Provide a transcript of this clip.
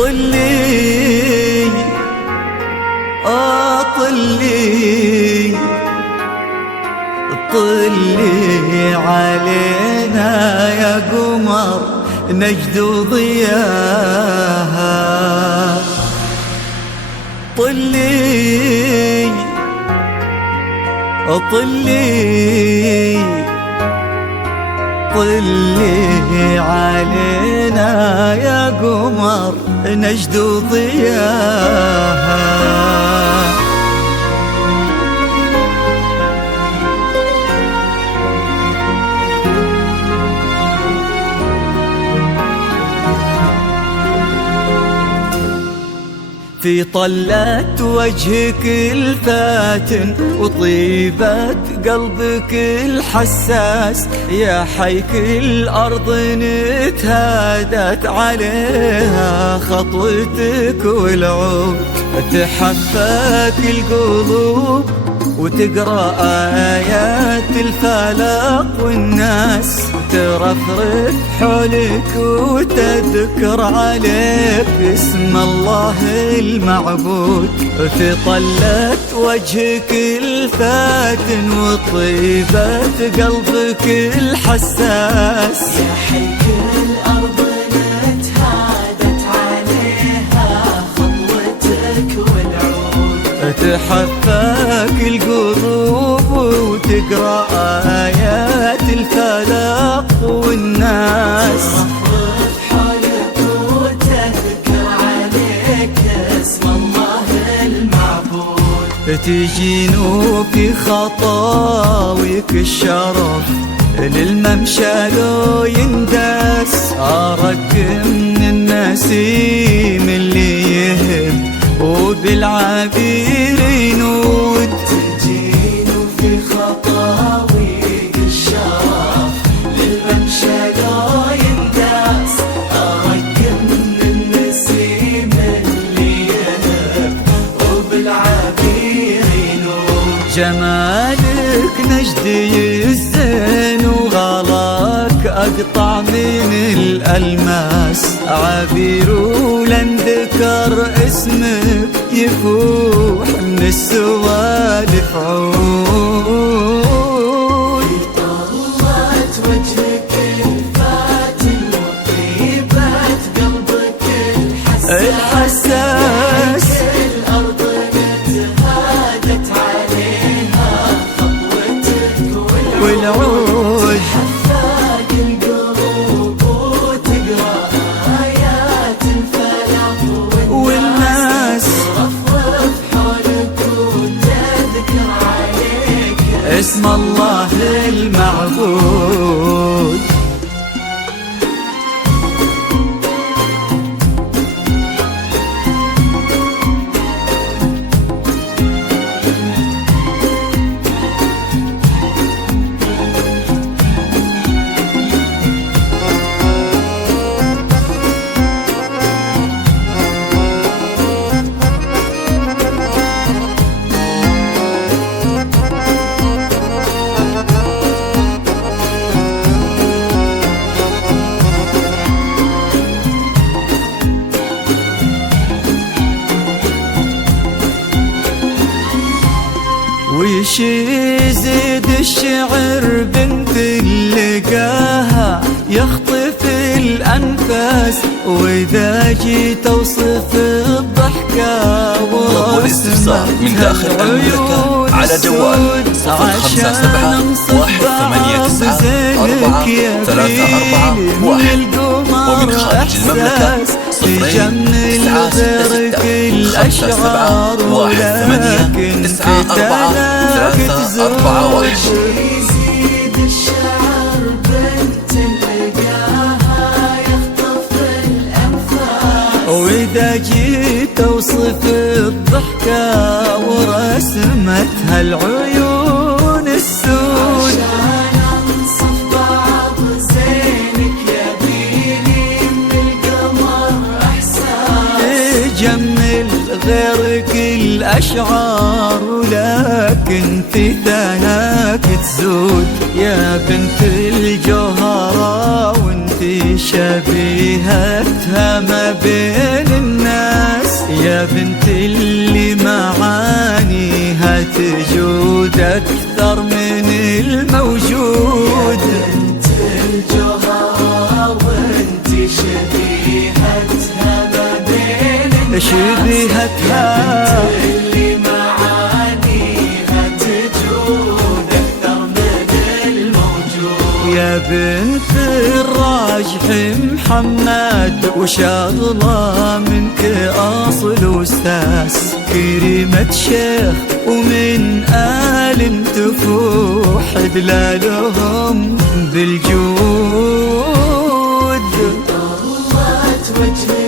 طلي طلي طلي علينا يا قمر نجد ضياها. طلي طلي طلي علينا يا قمر نجد ضياها. في طلة وجهك الفاتن وطيبة قلبك الحساس، يا حيك الأرض نتهادت عليها خطوتك والعود، تحفك القلوب وتقرأ آيات الفلق والناس، ترفرف حولك وتذكر عليك اسم الله المعبود. في طلة وجهك الفاتن وطيبة قلبك الحساس، يا حيك الأرض نتهادت عليها خطوتك والعود، تحفك القلوب وتقرأ آيات الفلق والناس، ترفرف حولك وتذكر عليك اسم الله المعبود. تجينوا في خطاويك الشرف للممشى لو يندس، أراك من النسيم اللي يهب وبالعبير ينود. تجينوا في خطاويك الشرف للممشى لو يندس، أراك من النسيم اللي يهب وبالعبير ينود. جمالك نجدي الزين وغلاك أقطع من الألماس، عبير ولن ذكر اسمك يفوح من السوالف عود. في طلة وجهك الفاتن وطيبة قلبك الحساس، الأرض نتهادت عليها خطوتك والعود، تحفك القلوب وتقرأ آيات الفلق والناس، ترفرف حولك وتذكر عليك اسم الله المعبود. وش يزيد الشعر بنت لقاها يخطف الأنفاس، وإذا جيت أوصف الضحكة والاستفسار من داخل المملكة على جوال 057894334، ومن خارج المملكة 010967184. يزيد الشعر بنت لقاها يخطف الأنفاس، وإذا جيت أوصف الضحكة ورسمتها العيون السود، عشان أنصف بعض زينك يبيني من القمر إحساس. تجمل غيرك الأشعار ولكن في ثناك تزود، يا بنت الجوهرة وانت شبيهتها ما بين يا بنت اللي معانيها تجود أكثر من الموجود. بنت الجوهر وانت شبيهتها ما بين شبيهتها اللي معانيها تجود أكثر من الموجود. يا بنت الراجح محمد وشغلة منك أصل وساس، كريمة شيخ ومن آل تفوح دلالهم بالجود. طلت وجه